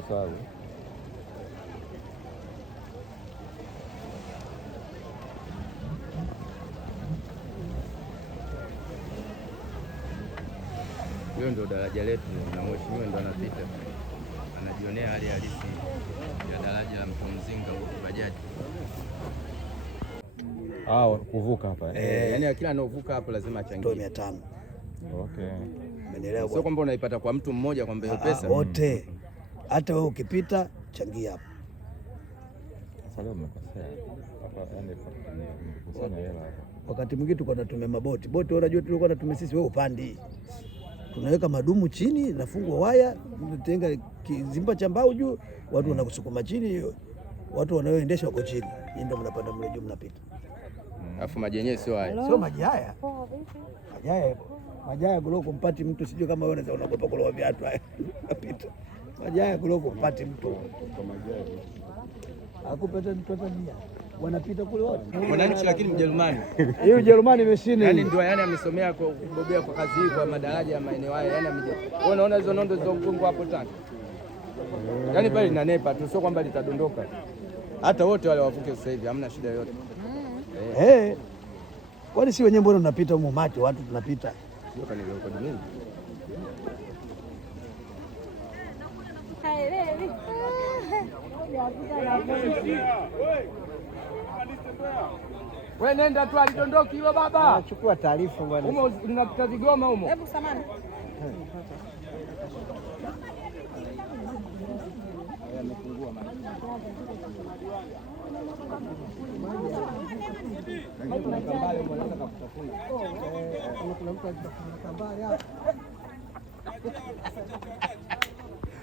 tusahau. Hiyo ndio daraja letu na mheshimiwa ndo anapita anajionea hali halisi ya daraja la Mto Mzinga huko bajaji. Kuvuka hapa. Yaani kila anaovuka hapo lazima achangie 500. Okay. Umeelewa? Sio kwamba unaipata kwa mtu mmoja kwamba hiyo pesa wote. Hata wewe ukipita changia hapo. Sasa leo mmekosea. Hapa yani kusanya hela hapa. Wakati mwingine tulikuwa tunatumia maboti. Boti unajua tulikuwa tunatumia sisi, wewe upandi. Tunaweka madumu chini, nafungwa waya, tutenga kizimba cha mbao juu, watu wanakusukuma chini, watu wanaoendesha wako chini. Ndio mnapanda mle juu mnapita. Alafu maji yenyewe sio haya. Sio maji haya. Maji haya kuloko mpati mtu, sijui kama wewe unaweza unaogopa kuloa viatu haya. Napita. Maji haya kuloko mpati mtu. Kwa maji haya. Hakupata mtu Tanzania. Wanapita kule wote. Mwananchi lakini Mjerumani. Hiyo Ujerumani imeshinda. Yaani ndio amesomea kwa kubobea kwa kazi hii kwa madaraja ya maeneo haya. Yaani wewe unaona hizo nondo za mgongo hapo tani. Yaani pale linanepa tu, sio kwamba litadondoka. Hata wote wale wavuke sasa hivi hamna shida yoyote. Kwani si wenyewe mbona tunapita huko macho watu tunapita. Sio kanirekodi mimi. Wewe nenda tu, alidondoki hilo baba. Chukua taarifa bwana. Humo unapita Vigoma humo. Hebu samani. Yamepungua maji. Kuna kambale mwanaweza kutafuna. Kuna mtu anatafuna kambale hapa.